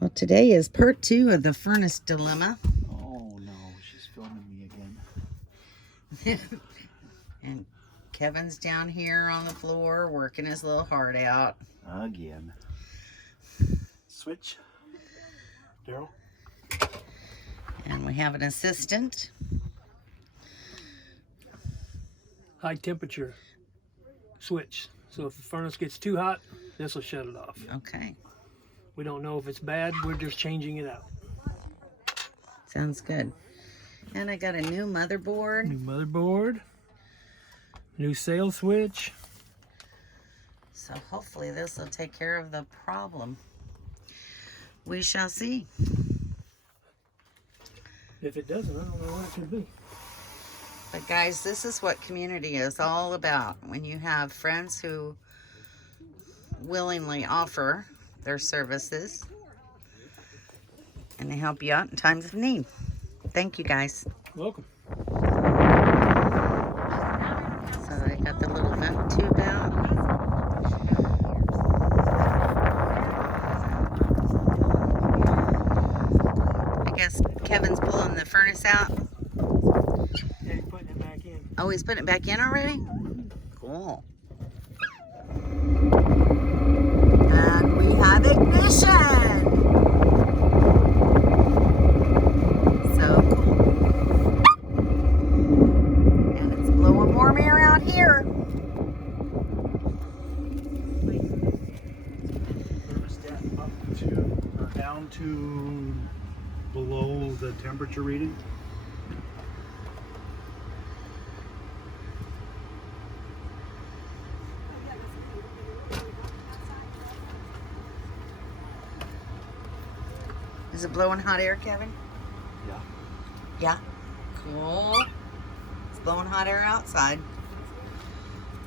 Well, today is part 2 of the furnace dilemma. Oh no, she's filming me again. And Kevin's down here on the floor working his little heart out. Again. Switch. Daryl. And we have an assistant. High temperature switch. So if the furnace gets too hot, this will shut it off. Okay. We don't know if it's bad, we're just changing it out. Sounds good. And I got a new motherboard. New motherboard, new sail switch. So hopefully this will take care of the problem. We shall see. If it doesn't, I don't know what it could be. But guys, this is what community is all about. When you have friends who willingly offer their services and they help you out in times of need. Thank you guys. Welcome. So I got the little vent tube out. I guess Kevin's pulling the furnace out. Yeah, he's putting it back in. Oh, he's putting it back in already? Cool. And we have ignition! So cool. And it's blowing warm air out here. Thermostat up to, or down to below the temperature reading. Is it blowing hot air, Kevin? Yeah. Yeah. Cool. It's blowing hot air outside.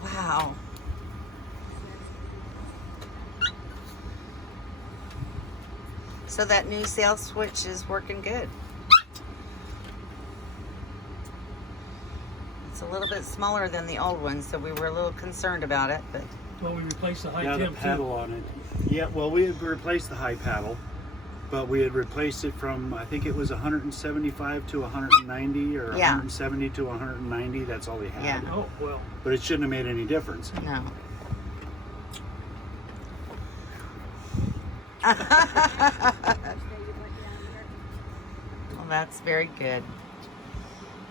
Wow. So that new sail switch is working good. It's a little bit smaller than the old one, so we were a little concerned about it, but Well, we replaced the high Yeah, the temp paddle too. on it. Yeah, well, we had replaced the high paddle, but we had replaced it from, I think it was 175 to 190 or Yeah. 170 to 190. That's all we had. Yeah. Oh, well, But it shouldn't have made any difference. no. Well, that's very good.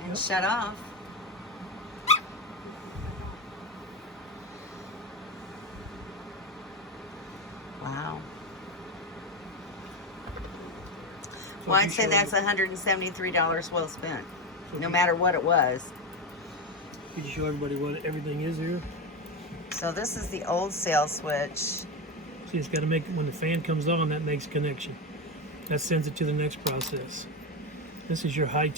And shut off. Wow. Well, I'd say that's $173 well spent, no matter what it was. could you show everybody what everything is here? So this is the old sail switch. See, it's got to make, when the fan comes on, that makes connection. That sends it to the next process. This is your high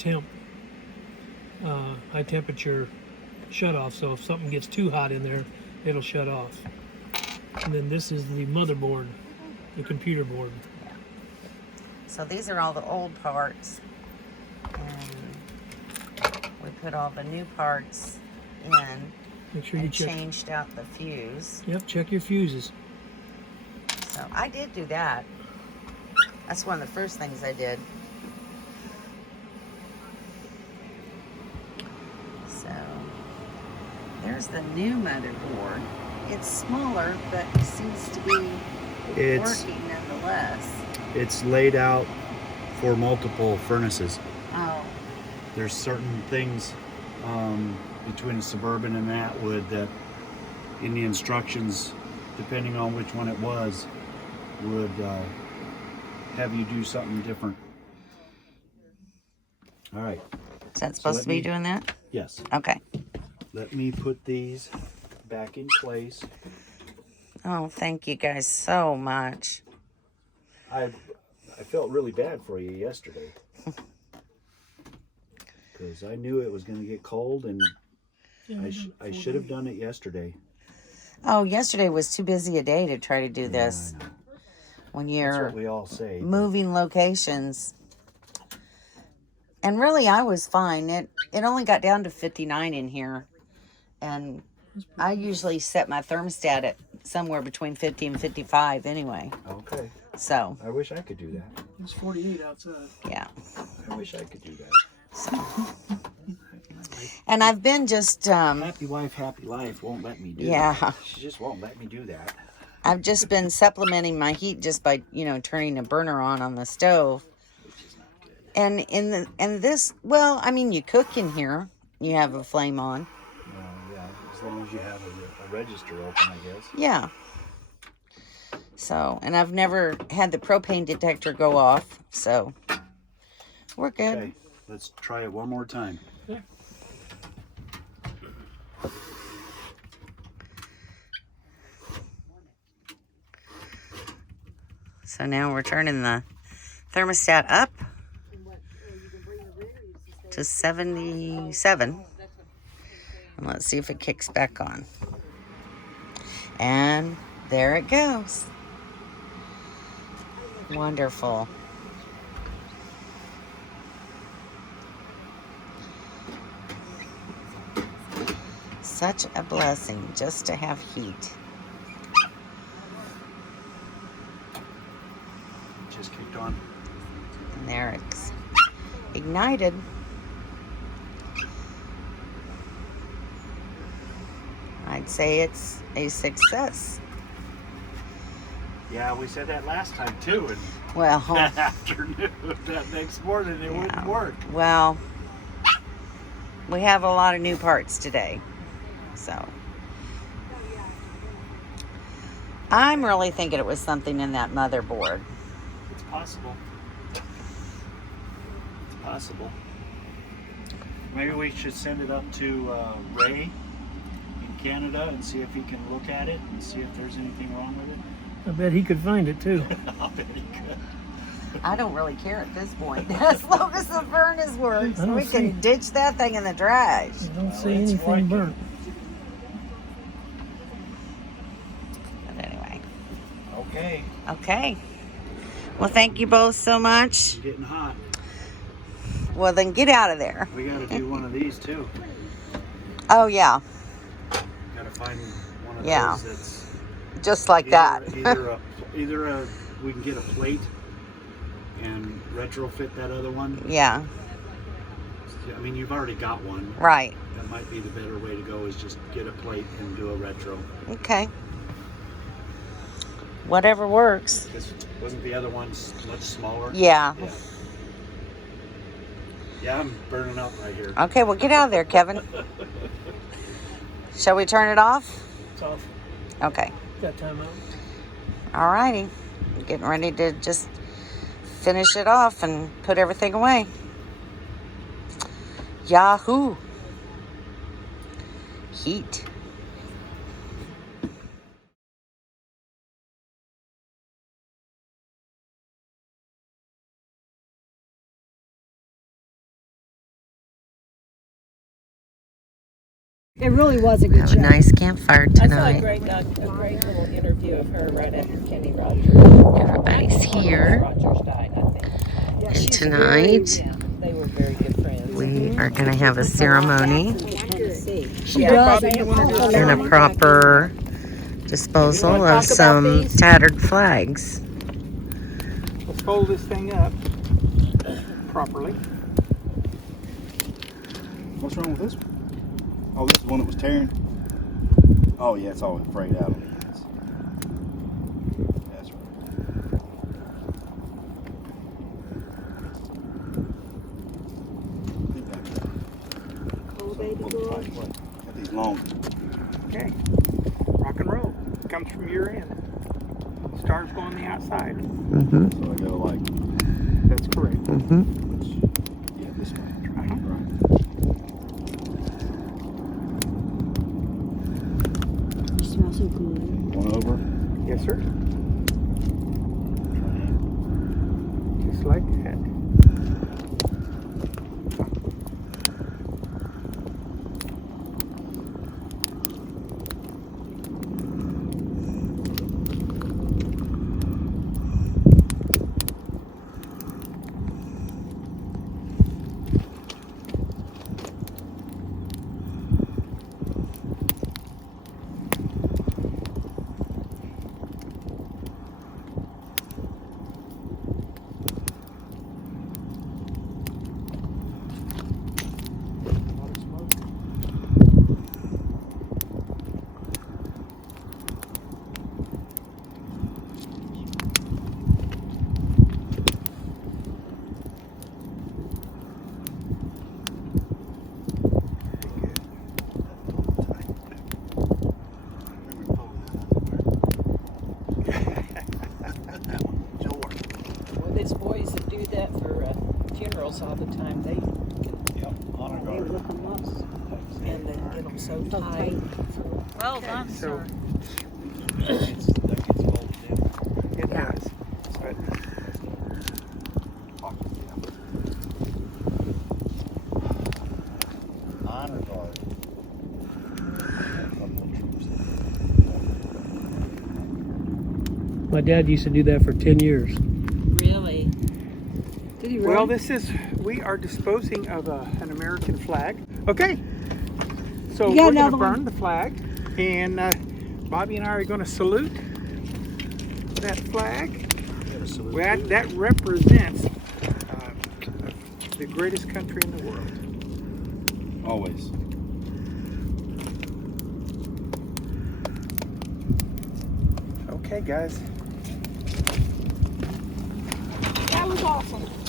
temperature shut off. So if something gets too hot in there, it'll shut off. And then this is the motherboard, the computer board. So these are all the old parts. And we put all the new parts in Make sure you and check. changed out the fuse. Yep, check your fuses. So I did do that. That's one of the first things I did. So there's the new motherboard. It's smaller, but it seems to be working nonetheless. It's laid out for multiple furnaces. Oh, There's certain things between a Suburban and Atwood that in the instructions, depending on which one it was, would have you do something different. All right. is that supposed to be doing that? Yes. Okay. Let me put these back in place. Oh, thank you guys so much. I felt really bad for you yesterday because I knew it was going to get cold, and I should have done it yesterday. Oh, yesterday was too busy a day to try to do this. I know. When That's you're what we all say. moving locations. And really, I was fine. It only got down to 59 in here. And I usually set my thermostat at somewhere between 50 and 55 anyway. Okay. So, I wish I could do that. It's 48 outside. yeah. I wish I could do that. So. And I've been just, Happy wife, happy life won't let me do yeah. that. She just won't let me do that. I've just been supplementing my heat just by, you know, turning a burner on the stove. Which is not good. And this, well, I mean, you cook in here. You have a flame on. Yeah, as long as you have a register open, I guess. Yeah. So, and I've never had the propane detector go off, so we're good. Okay, let's try it one more time. Yeah. So now we're turning the thermostat up to 77. And let's see if it kicks back on. And there it goes. Wonderful. Such a blessing just to have heat. Just kicked on. And there it's ignited. I'd say it's a success. Yeah, we said that last time too, and Well, that afternoon, that next morning, it wouldn't work. well, we have a lot of new parts today, so I'm really thinking it was something in that motherboard. It's possible. It's possible. Maybe we should send it up to Ray in Canada and see if he can look at it and see if there's anything wrong with it. I bet he could find it too. I bet he could. I don't really care at this point. As long as the furnace works, I don't we can ditch that thing in the trash. I don't see it's anything working. burnt. But anyway, Okay. okay. Well, thank you both so much. It's getting hot. Well, then get out of there. We got to do one of these too. Oh, yeah. Got to find one of Yeah. those that's Just like that. either a we can get a plate and retrofit that other one. Yeah, I mean, you've already got one. right. That might be the better way to go, is just get a plate and do a retro. Okay. Whatever works. Because wasn't the other one much smaller? Yeah. Yeah, I'm burning up right here. Okay, well, get out of there, Kevin. Shall we turn it off? It's off. Okay. Got time out. All righty. Getting ready to just finish it off and put everything away. Yahoo! Heat. It really was a good Have show. a nice campfire I saw a tonight. great little interview of her right after Kenny Rogers. Everybody's here. Rogers died, I think. Yeah, And she's tonight, yeah, they were very good friends. we are going to have a ceremony She does. and a proper disposal of some tattered flags. Let's fold this thing up properly. What's wrong with this one? Oh, this is the one that was tearing? Oh, yeah, it's all frayed out on the ends. That's right. Got these long. Okay. Rock and roll. Comes from your end. Stars go on the outside. Mm-hmm. So I go like, That's correct. Mm-hmm. yeah, this way. Uh-huh. Right. Smells so good. One over. Yes, sir. Just like that. his boys that do that for funerals all the time. They Honor They guard. look them up. and then get them so tight. Well done, so sir. That gets old, yeah. it has. But Honor guard. My dad used to do that for 10 years. Really? Did he well, we are disposing of an American flag. Okay. So You got we're going to another one? burn the flag, and Bobby and I are going to salute that flag. Well, that represents the greatest country in the world. Always. Okay, guys. That was awesome.